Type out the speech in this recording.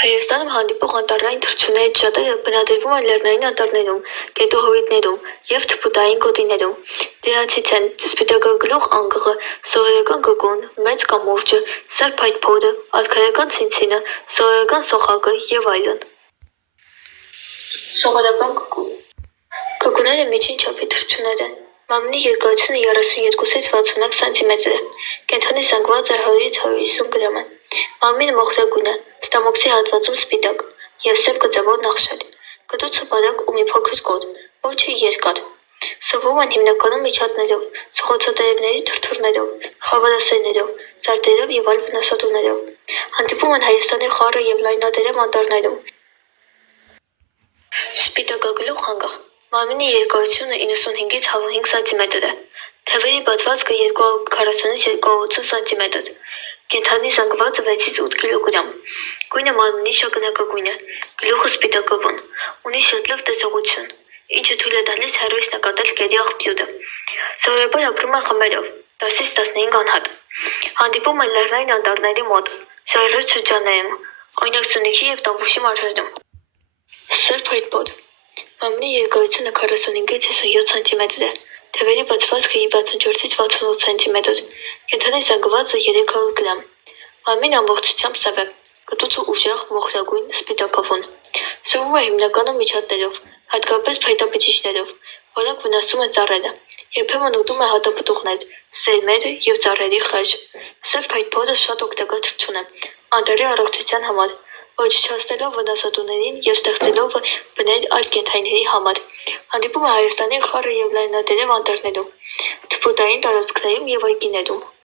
Հայաստանում հանդիպող անտառային թռչուններից շատերը բնադրվում են լեռնային անտառներում, գետահովիտներում և թփուտային գոտիներում։ Դրանցից են սպիտակագլուխ անգղը, սովորական գոգուն, մեծ կամուրջը, սև փայտփոթը, արքայական ցինցինը, սովորական սոխակը և այլն։ Սովորական գոգուն Գոգունները միջին չափի թռչուններ են։ Մարմնի երկարությունը 32-ից 61 սանտիմետր է։ Կենդանի զանգվածը 100-ից 150 գրամ է։ Մարմինը մոխրագույն է, ստամոքսի հատվածում սպիտակ և սև գծավոր նախշել։ Կտուցը բարակ ու մի փոքր կոտ, պոչը երկար։ Սնվում են հիմնականում միջատներով, սղոցատերևների թրթուրներով, խավարասերներով, զարդերով և այլ վնասատուներով։ Հանդիպում են Հայաստանի խառը և լայնատերև անտառներում։ Սպիտակագլուխ անգղ Մարմնի երկարությունը 95-ից 105 սանտիմետր է։ Թևերի բացվածքը 240-ից 280 սանտիմետր։ Կենդանի զանգվածը 6-ից 8 կգ։ Գույնը մարմնի շագանակագույն է, գլուխը սպիտակավուն, ունի շատ լավ տեսողություն, ինչը թույլ է տալիս հեռվից նկատել գերի աղբյուրը։ Սովորաբար ապրում են խմբերով, 10-ից 15 անհատ։ Հանդիպում են լեռնային անտառների մոտ, ժայռոտ շրջաններում, օրինակ Սյունիքի և Տավուշի մարզերում։ Սև փայտփոթ Մարմնի երկարությունը 45-ից 57 սանտիմետր է։ Թևերի բացվածքը 64-ից 68 սանտիմետր։ Կենդանի զանգվածը 300 գրամ։ Մարմինը ամբողջությամբ սև է։ Կտուցը ուժեղ, մոխրագույն, սպիտակավուն։ Սնվում է հիմնականում միջատներով, հատկապես փայտաբջիջներով, որոնք վնասում են ծառերը։ Երբեմն ուտում է հատապտուղներ, սերմեր և ծառերի խեժ։ Սև փայտփոթը շատ օգտակար թռչուն է անտառի առողջության համար, ոչնչացնելով վնասատուներին և ստեղծելով բներ այլ կենդանիների համար։ Հանդիպում է Հայաստանի խառը և լայնատերև անտառներում, թփուտային տարածքներում և այգիներում։